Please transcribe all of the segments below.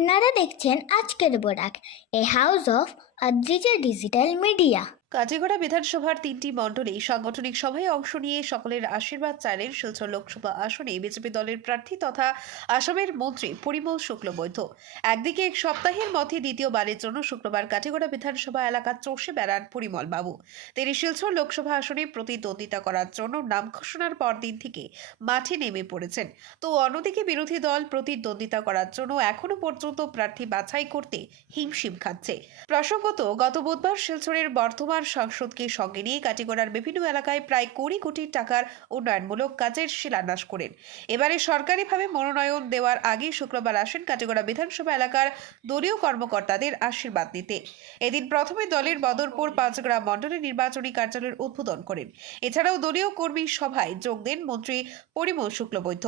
আপনারা দেখছেন আজকের Barak, a house of Adrija digital media. Kazigora বিধানসভার 3টি মণ্ডলে সাংগঠনিক সভায় অংশ নিয়ে সকলের আশীর্বাদ চাইলেন শিলচর লোকসভা আসনে বিজেপি দলের প্রার্থী তথা আসামের মন্ত্রী পরিমল শুক্লবৈদ্য। একদিকে এক সপ্তাহের মধ্যে দ্বিতীয়বারের জন্য শুক্রবার কাজীগড়া বিধানসভা এলাকা চষে বেড়ান পরিমল বাবু। তিনি শিলচর লোকসভা আসনে প্রতিদ্বন্দ্বিতা করার জন্য নাম ঘোষণার পরদিন থেকে মাঠে নেমে পড়েছেন। তো অন্যদিকে বিরোধী দল প্রতিদ্বন্দ্বিতা করার জন্য এখনো পর্যন্ত প্রার্থী বাছাই করতে হিমশিম খাচ্ছে। প্রসঙ্গত, গত বুধবার শিলচরের বর্তমান সাংসদকে সঙ্গে নিয়ে কাটিগড়ার বিভিন্ন এলাকায় প্রায় 20 কোটি টাকার উন্নয়নমূলক কাজের শিলান্যাস করেন। এবারে সরকারিভাবে মনোনয়ন দেওয়ার আগে শুক্রবার আসেন কাটিগড়া বিধানসভা এলাকার দলীয় কর্মকর্তাদের আশীর্বাদ নিতে। এদিন প্রথমে দলের বদরপুর 5 গ্রাম মণ্ডলের নির্বাচনী কার্যালয়ের উদ্বোধন করেন। এছাড়াও দলীয় কর্মী সভায় যোগ দেন মন্ত্রী পরিমল শুক্লবৈদ্য।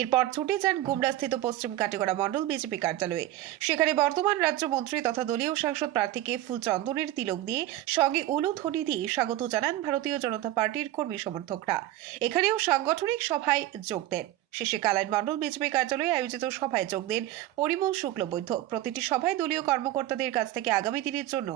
এরপর ছুটে যান গুমরাস্থিত পশ্চিম কাটিগড়া মণ্ডল বিজেপি কার্যালয়ে। সেখানে বর্তমান রাজ্যমন্ত্রী তথা দলীয় সাংসদ প্রার্থীকে ফুল চন্দনের তিলক দিয়ে সঙ্গে উলুধ্বনি দিয়ে স্বাগত জানান ভারতীয় জনতা পার্টির কর্মী সমর্থকরা। এখানেও সাংগঠনিক সভায় যোগ দেন। শেষে কালাইন মণ্ডল বিজেপি কার্যালয়ে আয়োজিত সভায় যোগ দেন পরিমল শুক্লবৈদ্য। প্রতিটি সভায় দলীয় কর্মকর্তাদের কাছ থেকে আগামী দিনের জন্য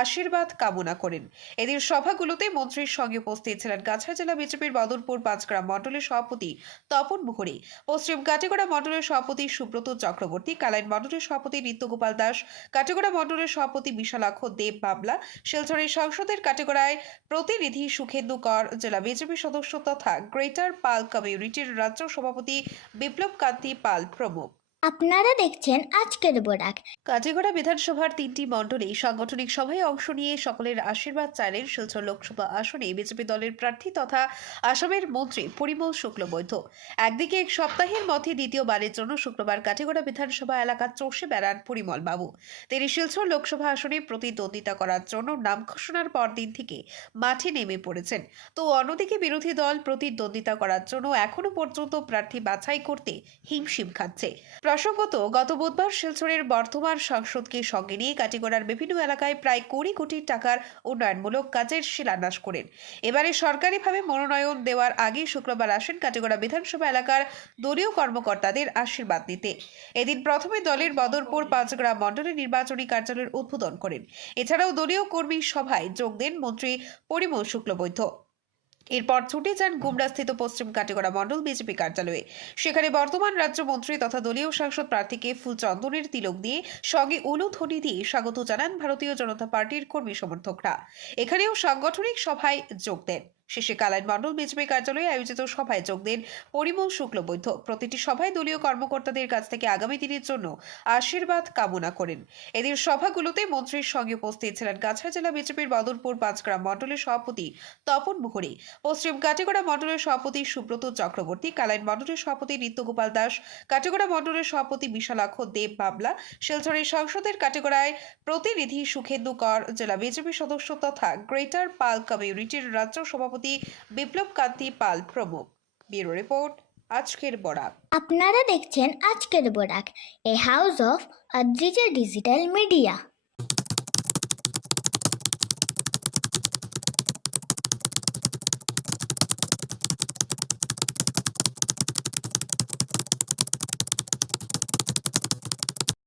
আশীর্বাদ কামনা করেন। এদের সভাগুলোতে মন্ত্রীর সঙ্গে উপস্থিত ছিলেন কাছাড় জেলা বিজেপির বদরপুর 5 গ্রাম মণ্ডলের সভাপতি তপন মুহুরী, পশ্চিম কাটিগড়া মণ্ডলের সভাপতি সুব্রত চক্রবর্তী, কালাইন মণ্ডলের সভাপতি নিত্যগোপাল দাস, কাটিগড়া মণ্ডলের সভাপতি বিশালাক্ষ দেব বাবলা, শিলচরের সংসদের কাটিগড়ায় প্রতিনিধি সুখেন্দু কর, জেলা বিজেপি সদস্য তথা গ্রেটার পাল কমিউনিটির রাজ্য সভাপতি বিপ্লব কান্তি পাল প্রমুখ। আপনারা দেখছেন আজকের বরাক। কাজীগড়া বিধানসভার 3টি মণ্ডলে সাংগঠনিক সভায় অংশ নিয়ে সকলের আশীর্বাদ চাইলেন শিলচর লোকসভা আসনে বিজেপি দলের প্রার্থী তথা আসামের মন্ত্রী পরিমল শুক্লবৈদ্য। একদিকে এক সপ্তাহের মধ্যে দ্বিতীয়বারের জন্য শুক্রবার কাজীগড়া বিধানসভা এলাকা চষে বেড়ান পরিমল বাবু। তিনি শিলচর লোকসভা আসনে প্রতিদ্বন্দ্বিতা করার জন্য নাম ঘোষণার পরদিন থেকে মাঠে নেমে পড়েছেন। তো অন্যদিকে বিরোধী দল প্রতিদ্বন্দ্বিতা করার জন্য এখনো পর্যন্ত প্রার্থী বাছাই করতে হিমশিম খাচ্ছে। প্রসঙ্গত, গত বুধবার শিলচরের বর্তমান সাংসদকে সঙ্গে নিয়ে কাটিগড়ার বিভিন্ন এলাকায় প্রায় 20 কোটি টাকার উন্নয়নমূলক কাজের শিলান্যাস করেন। এবারে সরকারিভাবে মনোনয়ন দেওয়ার আগে শুক্রবার আসেন কাটিগড়া বিধানসভা এলাকার দলীয় কর্মকর্তাদের আশীর্বাদ নিতে। এদিন প্রথমে দলের বদরপুর 5 গ্রাম মণ্ডলের নির্বাচনী কার্যালয়ের উদ্বোধন করেন। এছাড়াও দলীয় কর্মী সভায় যোগ দেন মন্ত্রী পরিমল শুক্লবৈদ্য। এরপর ছুটে যান গুমরাস্থিত পশ্চিম কাটিগড়া মণ্ডল বিজেপি কার্যালয়ে। সেখানে বর্তমান রাজ্যমন্ত্রী তথা দলীয় সাংসদ প্রার্থীকে ফুল চন্দনের তিলক দিয়ে সঙ্গে উলুধ্বনি দিয়ে স্বাগত জানান ভারতীয় জনতা পার্টির কর্মী সমর্থকরা। এখানেও সাংগঠনিক সভায় যোগ দেন। শেষে কালাইন মণ্ডল বিজেপি কার্যালয়ে আয়োজিত সভায় যোগ দেন পরিমল শুক্লবৈদ্য। প্রতিটি সভায় দলীয় কর্মকর্তাদের কাছ থেকে আগামী দিনের জন্য আশীর্বাদ কামনা করেন। এদের সভাগুলোতে মন্ত্রীর সঙ্গে উপস্থিত ছিলেন কাছাড় জেলা বিজেপির বদরপুর 5 গ্রাম মণ্ডলের সভাপতি তপন মুহুরী, পশ্চিম কাটিগড়া মণ্ডলের সভাপতি সুব্রত চক্রবর্তী, কালাইন মণ্ডলের সভাপতি নিত্যগোপাল দাস, কাটিগড়া মণ্ডলের সভাপতি বিশালাক্ষ দেব বাবলা, শিলচরের সংসদের কাটিগড়ায় প্রতিনিধি সুখেন্দু কর, জেলা বিজেপি সদস্য তথা গ্রেটার পাল কমিউনিটির রাজ্য সভাপতি বিপ্লব কান্তি পাল প্রমুখ। ব্যুরো রিপোর্ট, আজকের বরাক। আপনারা দেখছেন আজকের Barak, a house of Adrija digital media.